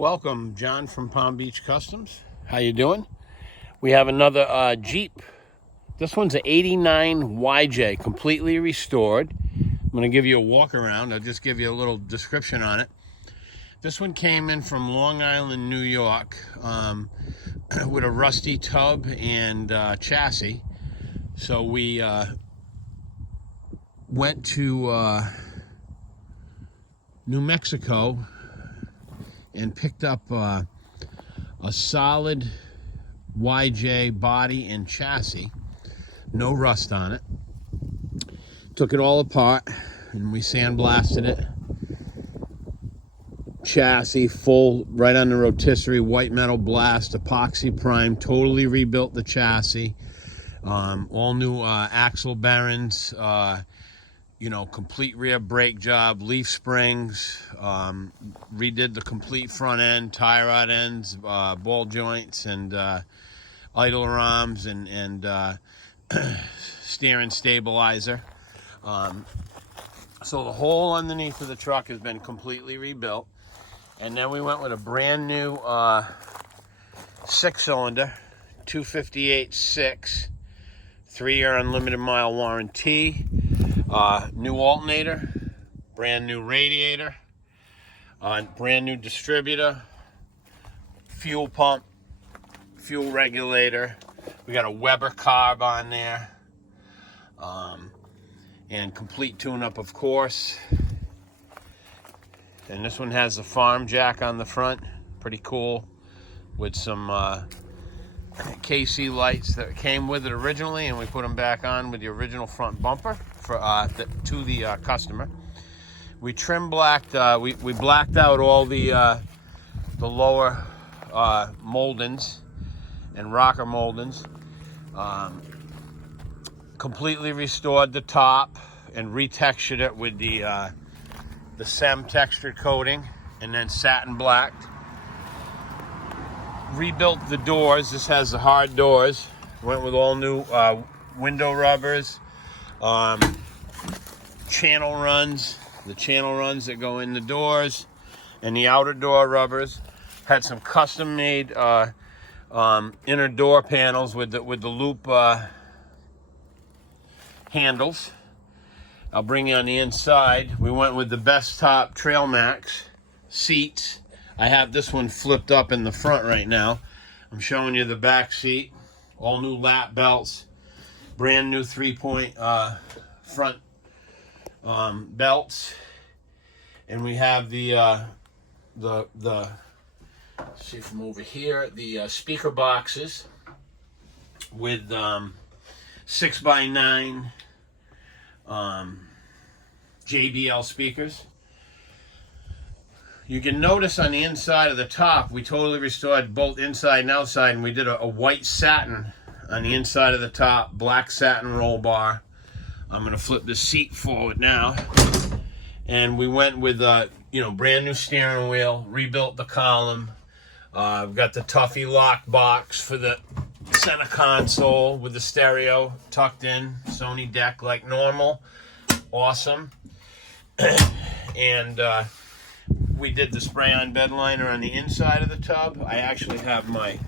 Welcome, John from Palm Beach Customs. How you doing? We have another Jeep. This one's an 89 YJ, completely restored. I'm going to give you a walk around. I'll just give you a little description on it. This one came in from Long Island, New York, with a rusty tub and chassis. So we went to New Mexico and picked up a solid YJ body and chassis, no rust on it. Took it all apart and we sandblasted it. Chassis full, right on the rotisserie, white metal blast, epoxy prime, totally rebuilt the chassis. All new axle bearings, complete rear brake job, leaf springs, redid the complete front end, tie rod ends, ball joints, and idler arms, and steering stabilizer. So the whole underneath of the truck has been completely rebuilt. And then we went with a brand new 6-cylinder, 258.6, 3-year unlimited mile warranty. New alternator, brand new radiator, brand new distributor, fuel pump, fuel regulator. We got a Weber carb on there, and complete tune-up, of course. And this one has a farm jack on the front, pretty cool, with some KC lights that came with it originally, and we put them back on with the original front bumper to the customer. We trim blacked, we blacked out all the lower moldings and rocker moldings. Completely restored the top and retextured it with the SEM textured coating, and then satin blacked. Rebuilt the doors. This has the hard doors. Went with all new window rubbers, channel runs, the channel runs that go in the doors, and the outer door rubbers. Had some custom made inner door panels with the loop handles. I'll bring you on the inside. We went with the Best Top Trail Max seats. I have this one flipped up in the front right now. I'm showing you the back seat. All new lap belts. Brand new 3-point front belts. And we have the see from over here, the speaker boxes with 6x9 JBL speakers. You can notice on the inside of the top, we totally restored both inside and outside, and we did a white satin on the inside of the top, black satin roll bar. I'm going to flip the seat forward now. And we went with brand new steering wheel, rebuilt the column. We've got the Tuffy lock box for the center console with the stereo tucked in, Sony deck like normal. Awesome. And we did the spray-on bed liner on the inside of the tub. I actually have my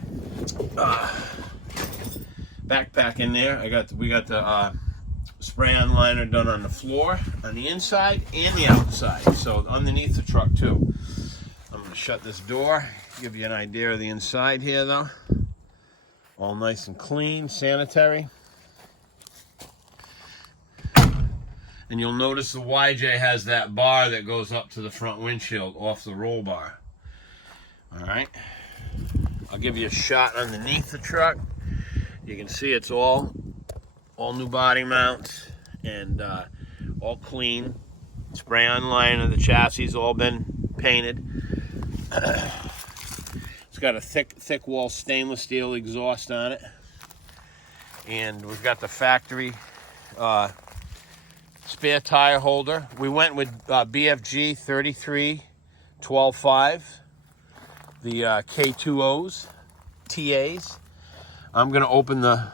backpack in there. We got the spray-on liner done on the floor, on the inside and the outside. So underneath the truck too. I'm going to shut this door, give you an idea of the inside here though. All nice and clean, sanitary. And you'll notice the YJ has that bar that goes up to the front windshield off the roll bar. All right. I'll give you a shot underneath the truck. You can see it's all new body mounts and all clean. Spray-on liner. The chassis all been painted. It's got a thick wall stainless steel exhaust on it. And we've got the factory spare tire holder. We went with BFG 33-12-5, the K2Os, TAs. I'm going to open the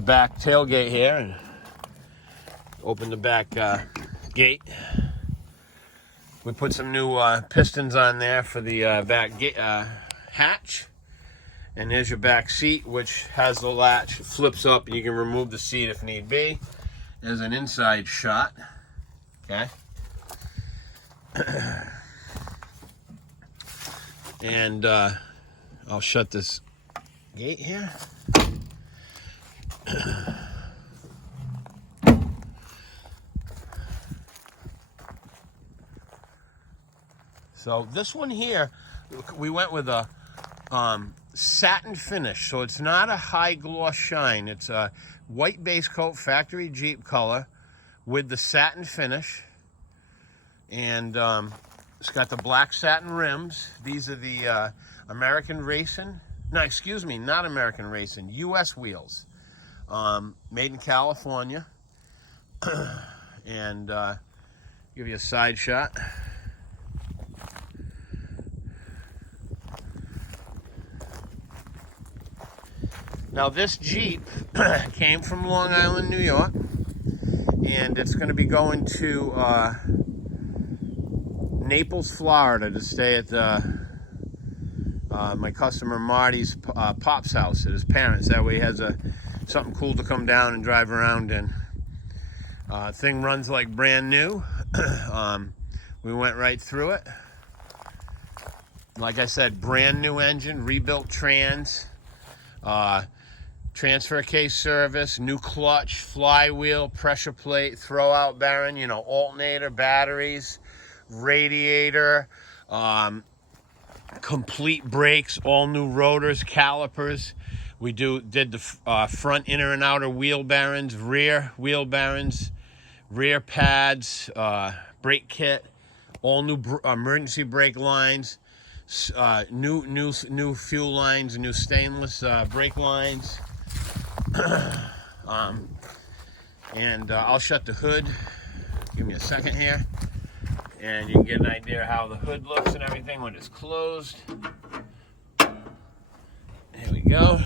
back tailgate here and open the back gate. We put some new pistons on there for the back hatch. And there's your back seat, which has the latch, flips up, and you can remove the seat if need be. There's an inside shot, okay? And I'll shut this gate here. So this one here, we went with a satin finish, so it's not a high gloss shine. It's a white base coat, factory Jeep color with the satin finish, and it's got the black satin rims. These are the American Racing, no, excuse me, not American Racing, US wheels, made in California. And give you a side shot. Now this Jeep came from Long Island, New York, and it's going to be going to Naples, Florida to stay at my customer Marty's pop's house at his parents'. That way he has something cool to come down and drive around in. Thing runs like brand new. We went right through it. Like I said, brand new engine, rebuilt trans. Transfer case service, new clutch, flywheel, pressure plate, throw out bearing, you know, alternator, batteries, radiator, complete brakes, all new rotors, calipers. We did the front inner and outer wheel bearings, rear wheel bearings, rear pads, brake kit, all new emergency brake lines, new fuel lines, new stainless brake lines. And I'll shut the hood. Give me a second here, and you can get an idea how the hood looks and everything when it's closed. Here we go.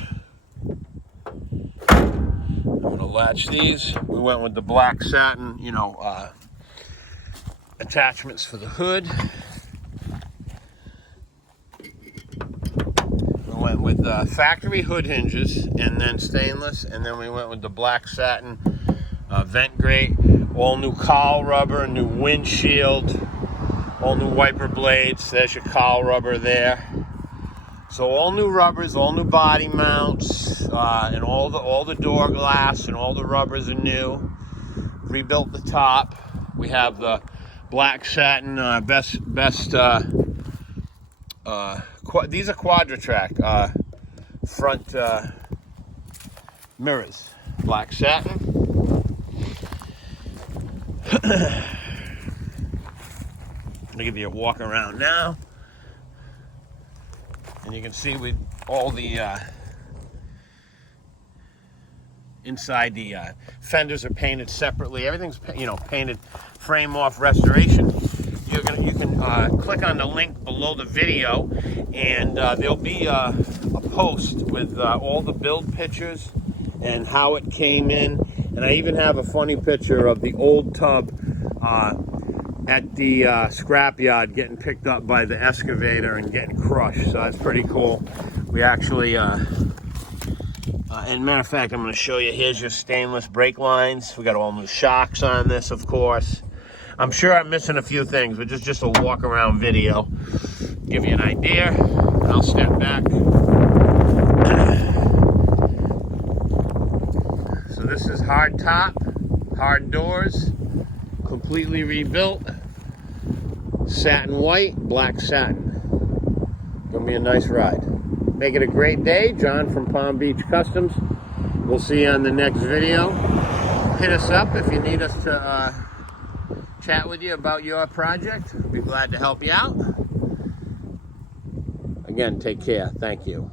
I'm gonna latch these. We went with the black satin, you know, attachments for the hood. Went with factory hood hinges and then stainless, and then we went with the black satin vent grate, all new cowl rubber, new windshield, all new wiper blades. There's your cowl rubber there. So all new rubbers, all new body mounts, and all the door glass and all the rubbers are new. Rebuilt the top. We have the black satin best these are Quadratrack front mirrors, black satin. I'll give you a walk around now, and you can see with all the inside, the fenders are painted separately. Everything's painted frame off restoration. You can click on the link below the video, and there'll be a post with all the build pictures and how it came in. And I even have a funny picture of the old tub at the scrapyard getting picked up by the excavator and getting crushed. So that's pretty cool. We actually, and matter of fact, I'm going to show you. Here's your stainless brake lines. We got all new shocks on this, of course. I'm sure I'm missing a few things, but just a walk around video. Give you an idea. I'll step back. So this is hard top, hard doors, completely rebuilt. Satin white, black satin. Gonna be a nice ride. Make it a great day. John from Palm Beach Customs. We'll see you on the next video. Hit us up if you need us to chat with you about your project. We'll be glad to help you out. Again, take care. Thank you.